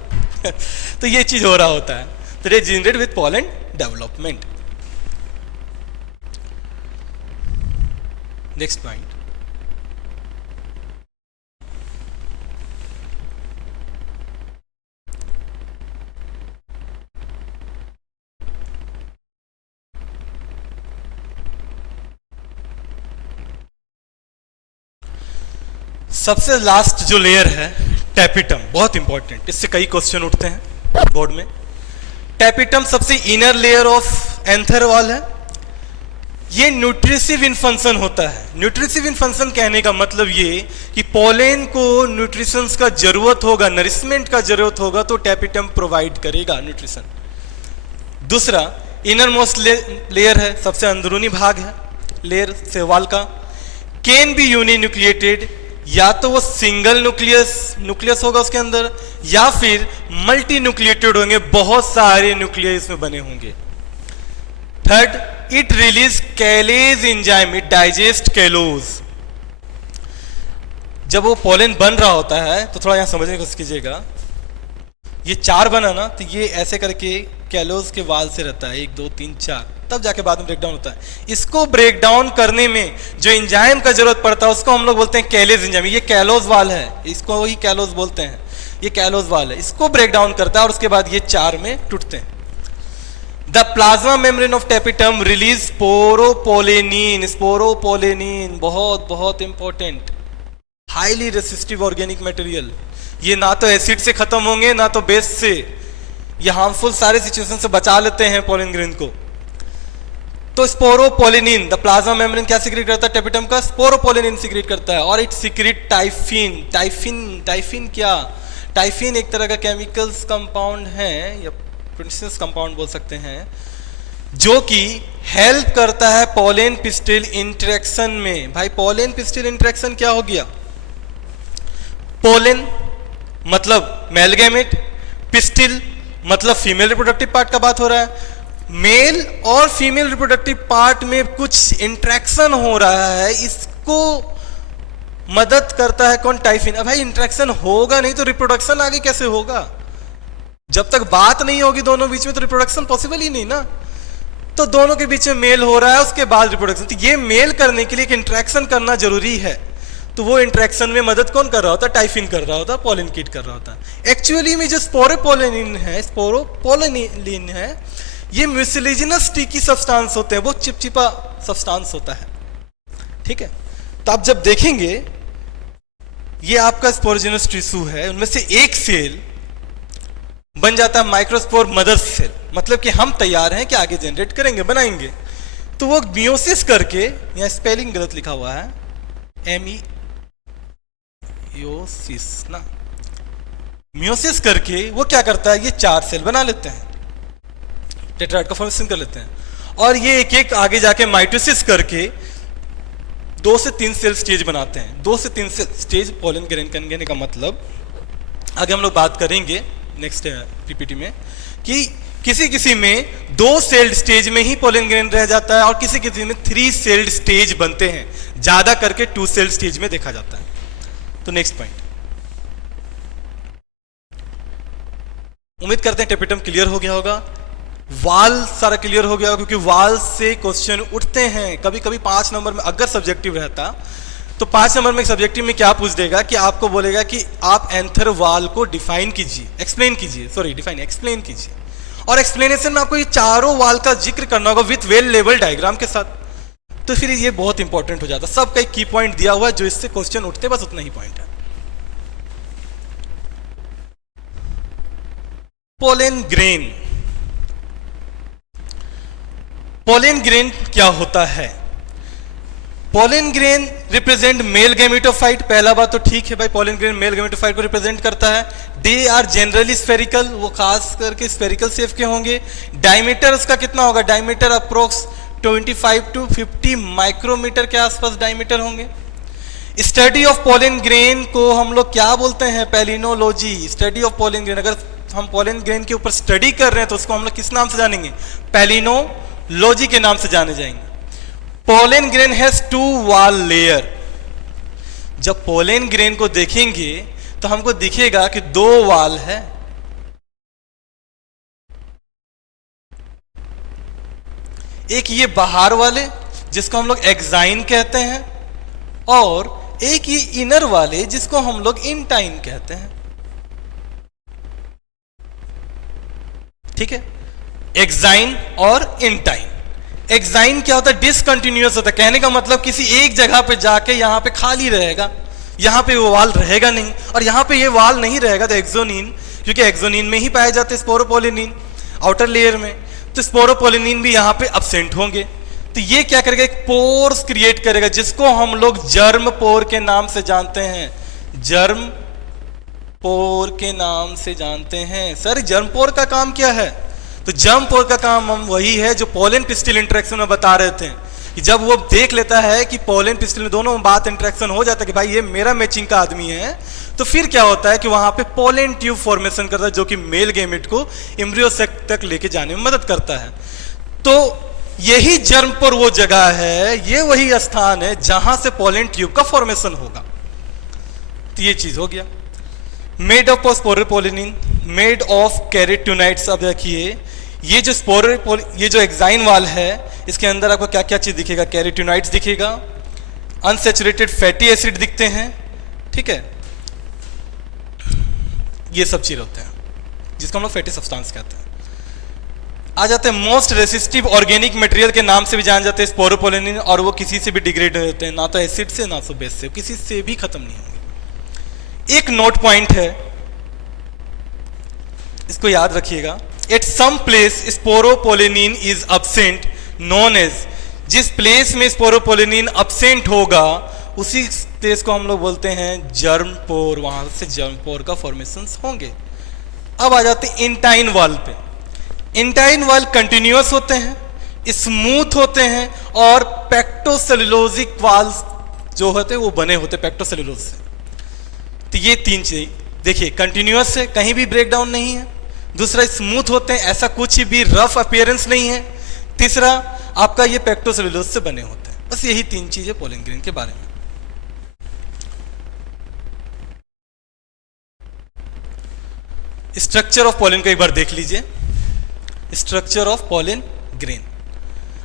तो ये चीज हो रहा होता है, तो they degenerate with pollen development. Next point, सबसे लास्ट जो लेयर है टैपिटम, बहुत इंपॉर्टेंट, इससे कई क्वेश्चन उठते हैं बोर्ड में। टैपिटम सबसे inner layer of anther wall है। ये न्यूट्रिसिव इन्फंक्शन होता है। न्यूट्रिसिव इन्फंक्शन कहने का मतलब ये कि पोलेन को न्यूट्रिशंस का जरूरत होगा, नरिशमेंट का जरूरत होगा, तो टैपिटम प्रोवाइड करेगा न्यूट्रिशन। दूसरा इनर मोस्ट लेयर है, सबसे अंदरूनी भाग है लेयर से वॉल का। कैन बी यूनिन्यूक्लिएटेड, या तो वो सिंगल न्यूक्लियस होगा उसके अंदर, या फिर मल्टी न्यूक्लिएटेड होंगे, बहुत सारे न्यूक्लियस इसमें बने होंगे। Third, it release callase enzyme, it digest callose. जब वो पोलन बन रहा होता है तो थोड़ा यहां समझने की कोशिश कीजिएगा। ये 4 बना ना, तो ये ऐसे करके कैलोज के वाल से रहता है 1 2 3 4, तब जाके बाद में ब्रेकडाउन होता है। इसको ब्रेकडाउन करने में जो एंजाइम का जरूरत पड़ता है उसको हम लोग बोलते हैं कैलेज एंजाइम। ये कैलोज वाल है, इसको ही कैलोज बोलते हैं। ये कैलोज वाल है, इसको ब्रेकडाउन करता है और उसके बाद ये 4 में टूटते हैं। The plasma membrane of tapetum release sporopollenin. Sporopollenin बहुत बहुत important, highly resistive organic material. ये ना तो एसिड से खत्म होंगे ना तो बेस से, ये हार्मफुल सारे सिचुएशन से बचा लेते हैं पोलन ग्रेन को। तो स्पोरोपोलेनिन, द प्लाज्मा मेम्ब्रेन क्या सिक्रेट करता है टैपिटम का? स्पोरोपोलेनिन सिक्रेट करता है। और इट सिक्रेट टाइफिन। टाइफिन क्या? टाइफिन एक तरह का केमिकल्स कंपाउंड है, या प्रिंसेस कंपाउंड बोल सकते हैं, जो कि हेल्प करता है पोलन पिस्टिल इंटरेक्शन में। भाई पोलन पिस्टिल इंटरेक्शन क्या हो गया? पोलन मतलब मेल गैमेट, पिस्टिल मतलब फीमेल रिप्रोडक्टिव पार्ट का बात हो रहा है। मेल और फीमेल रिप्रोडक्टिव पार्ट में कुछ इंटरेक्शन हो रहा है, इसको मदद करता है कौन? टाइफिन। अब भाई इंटरेक्शन होगा नहीं तो रिप्रोडक्शन आगे कैसे होगा? जब तक बात नहीं होगी दोनों बीच में तो रिप्रोडक्शन पॉसिबल ही नहीं ना। तो दोनों के बीच में मेल हो रहा है, उसके बाद रिप्रोडक्शन। तो ये मेल करने के लिए एक इंटरेक्शन करना जरूरी है। तो वो इंटरेक्शन में मदद कौन कर रहा होता है? टाइफिन कर रहा होता है, पोलन किट कर रहा होता है। एक्चुअली में जो स्पोरोपोलेनिन है, ये म्यूसिलेजिनस स्टिकी सब्सटेंस होते हैं, वो चिपचिपा सब्सटेंस होता है। ठीक है, तो आप जब देखेंगे ये आपका स्पोरोजिनस टिश्यू है, उनमें से एक सेल बन जाता है माइक्रोस्पोर मदर सेल। मतलब कि हम तैयार हैं कि आगे जनरेट करेंगे, बनाएंगे। तो वो मियोसिस करके, यहाँ स्पेलिंग गलत लिखा हुआ है, मियोसिस ना, मियोसिस करके वो क्या करता है? ये 4 सेल बना लेते हैं, टेट्राइड का फॉर्मेशन कर लेते हैं। और ये एक एक आगे जाके माइटोसिस करके 2 से 3 सेल स्टेज बनाते हैं। 2 से 3 सेल स्टेज पोलन ग्रेन कहने का मतलब, आगे हम लोग बात करेंगे नेक्स्ट पीपीटी में, कि किसी किसी में 2 सेल्ड स्टेज में ही पोलन ग्रेन रह जाता है और किसी किसी में 3 सेल्ड स्टेज बनते हैं, ज्यादा करके 2 सेल्ड स्टेज में देखा जाता है। तो नेक्स्ट पॉइंट, उम्मीद करते हैं टैपिटम क्लियर हो गया होगा, वाल सारा क्लियर हो गया होगा, क्योंकि वाल से क्वेश्चन उठते हैं कभी कभी 5 नंबर में। अगर सब्जेक्टिव रहता तो 5 नंबर में सब्जेक्टिव में क्या पूछ देगा कि आपको बोलेगा कि आप एंथर वाल को डिफाइन कीजिए, एक्सप्लेन कीजिए। और एक्सप्लेनेशन में आपको ये चारों वाल का जिक्र करना होगा विथ वेल लेवल डायग्राम के साथ। तो फिर ये बहुत इंपॉर्टेंट हो जाता है। सबका एक की पॉइंट दिया हुआ है जो इससे क्वेश्चन उठते, बस उतना ही पॉइंट है। पोलन ग्रेन क्या होता है? Pollen grain represent male gametophyte. पहला बात तो ठीक है भाई, पोलन ग्रेन मेल गैमेटोफाइट को रिप्रेजेंट करता है। दे आर जनरली स्फेरिकल, वो खास करके स्फेरिकल शेप के होंगे। डायमीटर उसका कितना होगा? डायमीटर अप्रोक्स 25 to 50 माइक्रोमीटर के आसपास डायमीटर होंगे। स्टडी ऑफ पोलन ग्रेन को हम लोग क्या बोलते हैं? Palynology. Study of pollen grain, अगर हम पोलन ग्रेन के ऊपर स्टडी कर रहे हैं तो उसको हम लोग किस नाम से जानेंगे? पैलिनोलॉजी के नाम से जाने जाएंगे। Pollen grain has 2 wall layer. जब पोलन ग्रेन को देखेंगे तो हमको दिखेगा कि 2 वाल है। एक ये बाहर वाले जिसको हम लोग एक्साइन कहते हैं, और एक ये इनर वाले जिसको हम लोग इंटाइन कहते हैं। ठीक है, एक्साइन और इंटाइन। एक्साइन क्या होता है? डिसकंटिन्यूअस होता है। कहने का मतलब किसी एक जगह पे जाके यहां पे खाली रहेगा, यहाँ पे वो वाल रहेगा नहीं, और यहाँ पे ये वाल नहीं रहेगा तो एक्सोनिन, क्योंकि एक्सोनिन में ही पाए जाते हैं स्पोरोपोलिनिन आउटर लेयर में, तो स्पोरोपोलिनिन भी यहाँ पे अब्सेंट होंगे। तो ये क्या करेगा, एक पोर्स क्रिएट करेगा जिसको हम लोग जर्म पोर के नाम से जानते हैं। जर्म पोर के नाम से जानते हैं। सर जर्म पोर का काम क्या है? तो जर्म पोर का काम हम वही है जो पोलन पिस्टिल इंटरेक्शन में बता रहे थे कि जब वो देख लेता है कि पोलन पिस्टिल में दोनों बात इंटरेक्शन हो जाता है कि भाई ये मेरा मैचिंग का आदमी है, तो फिर क्या होता है कि वहां पे पोलन ट्यूब फॉर्मेशन करता है जो कि मेल गैमेट को एम्ब्रियो सेक तक लेके जाने में मदद करता है। तो यही जर्म पोर वो जगह है, ये वही स्थान है जहां से पोलन ट्यूब का फॉर्मेशन होगा। तो ये चीज हो गया। Made of sporopollenin, made of carotenoids. अब देखिए ये जो ये जो एक्साइन वाल है इसके अंदर आपको क्या क्या चीज दिखेगा, कैरोटीनॉइड्स दिखेगा, अनसैचुरेटेड फैटी एसिड दिखते हैं, ठीक है, ये सब चीज होते हैं जिसको हम लोग फैटी सब्सटेंस कहते हैं। आ जाते हैं मोस्ट रेसिस्टिव ऑर्गेनिक मटेरियल के नाम से भी जान जाते हैं स्पोरोपोलिनिन, और वो किसी से भी डिग्रेड नहीं होते हैं, ना तो एसिड से ना तो बेस से, किसी से भी खत्म नहीं होंगे। एक नोट पॉइंट है, इसको याद रखिएगा, at some place sporopollenin is absent known as, जिस प्लेस में स्पोरोपोलिनिन अब्सेंट होगा उसी प्लेस को हम लोग बोलते हैं जर्म पोर, वहां से जर्म पोर का फॉर्मेशन होंगे। अब आ जाते हैं इंटाइन वाल पे। इंटाइन वाल कंटिन्यूअस होते हैं, स्मूथ होते हैं, और पेक्टोसेलुलोजिक वाल्स जो होते हैं वो बने होते हैं पेक्टोसेलुलोज से। तो ये तीन चीज देखिए, कंटिन्यूअस है, कहीं भी ब्रेकडाउन नहीं है, दूसरा स्मूथ होते हैं, ऐसा कुछ भी रफ अपीयरेंस नहीं है, तीसरा आपका ये पेक्टोसेलुलोज से बने होते हैं। बस यही तीन चीजें पोलन ग्रेन के बारे में। स्ट्रक्चर ऑफ पोलन को एक बार देख लीजिए। स्ट्रक्चर ऑफ पोलन ग्रेन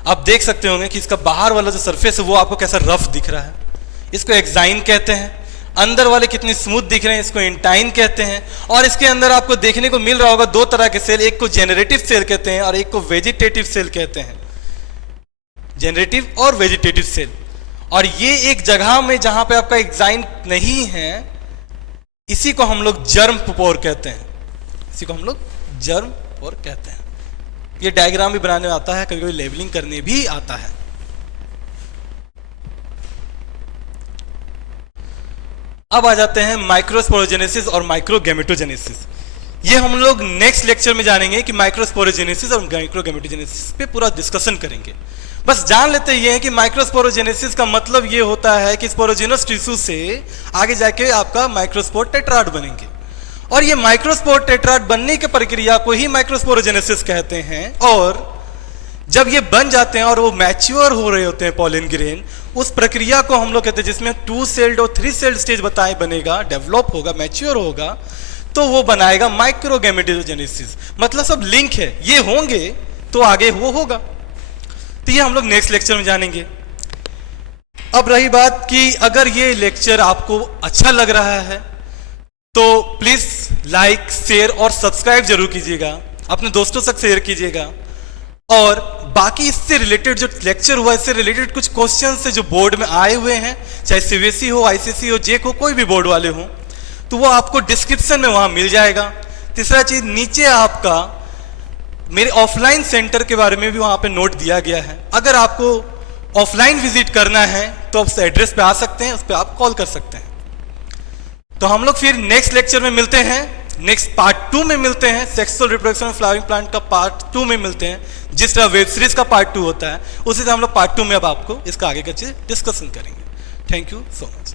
आप देख सकते होंगे कि इसका बाहर वाला जो सरफेस है वो आपको कैसा रफ दिख रहा है, इसको एक्साइन कहते हैं। अंदर वाले कितने स्मूथ दिख रहे हैं, इसको इंटाइन कहते हैं। और इसके अंदर आपको देखने को मिल रहा होगा दो तरह के सेल, एक को जेनरेटिव सेल कहते हैं और एक को वेजिटेटिव सेल कहते हैं, जेनरेटिव और वेजिटेटिव सेल। और ये एक जगह में जहां पे आपका एक्साइन नहीं है, इसी को हम लोग जर्म पोर कहते हैं, इसी को हम लोग जर्म पोर कहते हैं। ये डायग्राम भी बनाने में आता है, कभी कभी लेबलिंग करने भी आता है। अब आ जाते हैं माइक्रोस्पोरोजेनेसिस और माइक्रोगैमेटोजेनेसिस। ये हम लोग नेक्स्ट लेक्चर में जानेंगे कि माइक्रोस्पोरोजेनेसिस और माइक्रोगैमेटोजेनेसिस पे पूरा डिस्कशन करेंगे। बस जान लेते ये हैं कि माइक्रोस्पोरोजेनेसिस का मतलब ये होता है कि स्पोरोजेनस टिश्यू से आगे जाके आपका माइक्रोस्पोर टेट्राड बनेंगे, और ये माइक्रोस्पोर टेट्राड बनने की प्रक्रिया को ही माइक्रोस्पोरोजेनेसिस कहते हैं। और जब ये बन जाते हैं और वो मैच्योर हो रहे होते हैं पोलन ग्रेन, उस प्रक्रिया को हम लोग कहते हैं जिसमें 2 सेल्ड और 3 सेल्ड स्टेज बताए बनेगा, डेवलप होगा, मैच्योर होगा, तो वो बनाएगा माइक्रोगैमेटोजेनेसिस। मतलब सब लिंक है, ये होंगे तो आगे वो होगा। तो ये हम लोग नेक्स्ट लेक्चर में जानेंगे। अब रही बात कि अगर ये लेक्चर आपको अच्छा लग रहा है तो प्लीज लाइक, शेयर और सब्सक्राइब जरूर कीजिएगा, अपने दोस्तों तक शेयर कीजिएगा। और बाकी इससे रिलेटेड जो लेक्चर हुआ, इससे रिलेटेड कुछ क्वेश्चन से जो बोर्ड में आए हुए हैं, चाहे सीबीएसई हो, आईसीएसई हो, जेक हो, कोई भी बोर्ड वाले हो, तो वो आपको डिस्क्रिप्शन में वहां मिल जाएगा। तीसरा चीज, नीचे आपका मेरे ऑफलाइन सेंटर के बारे में भी वहां पे नोट दिया गया है। अगर आपको ऑफलाइन विजिट करना है तो आप एड्रेस पे आ सकते हैं, उस पर आप कॉल कर सकते हैं। तो हम लोग फिर नेक्स्ट लेक्चर में मिलते हैं, नेक्स्ट पार्ट 2 में मिलते हैं, सेक्सुअल रिप्रोडक्शन फ्लावरिंग प्लांट का पार्ट 2 में मिलते हैं। जिस तरह वेब सीरीज का पार्ट 2 होता है, उसी तरह हम लोग पार्ट 2 में अब आपको इसका आगे का चीज डिस्कशन करेंगे। Thank you so much.